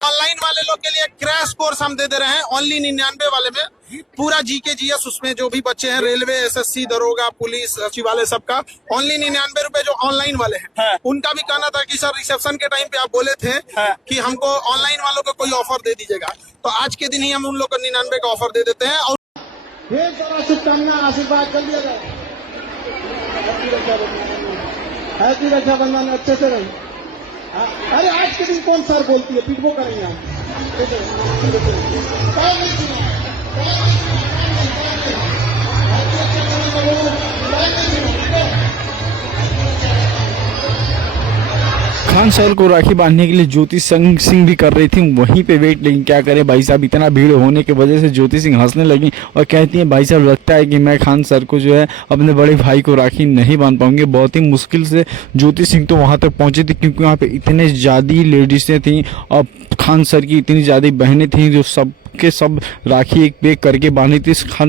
Online वाले लोग के लिए क्रैश कोर्स हम दे रहे हैं ओनली 99 वाले में। पूरा जीके जीएस उसमें जो भी बच्चे हैं रेलवे, एसएससी, दरोगा, पुलिस, सचिवालय, सबका ओनली 99 रुपए जो ऑनलाइन वाले हैं। उनका भी कहना था कि सर रिसेप्शन के टाइम पे आप बोले थे कि हमको ऑनलाइन वालों को कोई ऑफर दे दीजिएगा, तो आज के दिन ही हम उन लोग को 99 का ऑफर दे देते हैं। और ढेर सारा शुभकामना आशीर्वाद कर दिया जाए। हैप्पी रक्षाबंधन, अच्छे से रहे। अरे आज के दिन कौन सर बोलती है, पिटबो करेंगे हम। खान सर को राखी बांधने के लिए ज्योति सिंह भी कर रही थी वहीं पे वेट, लेकिन क्या करें भाई साहब, इतना भीड़ होने की वजह से ज्योति सिंह हंसने लगी और कहती हैं भाई साहब लगता है कि मैं खान सर को जो है अपने बड़े भाई को राखी नहीं बांध पाऊंगी। बहुत ही मुश्किल से ज्योति सिंह तो वहां तक पहुंची थी क्योंकि वहां पे इतने ज़्यादा लेडीजें थी और खान सर की इतनी ज़्यादा बहनें थी जो सब के सब राखी एक पे करके बांधी थी। खान